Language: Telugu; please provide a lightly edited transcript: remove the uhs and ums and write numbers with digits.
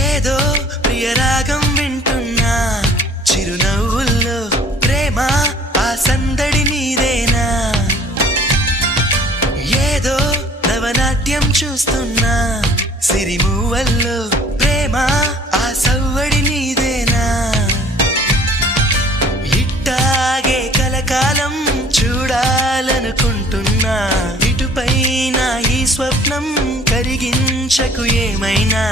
ఏదో ప్రియరాగం వింటున్నా చిరునవ్వుల్లో ప్రేమ ఆ సందడి నీదేనా ఏదో నవనాట్యం చూస్తున్నా సిరిమూవల్లో ప్రేమ ఆ సవ్వడి నీదేనా ఇట్టాగే కలకాలం చూడాలనుకుంటున్నా ఇటుపైన ఈ స్వప్నం కరిగించకు ఏమైనా